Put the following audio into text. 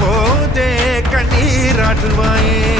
போதே கண்ணீராற்றுவாயே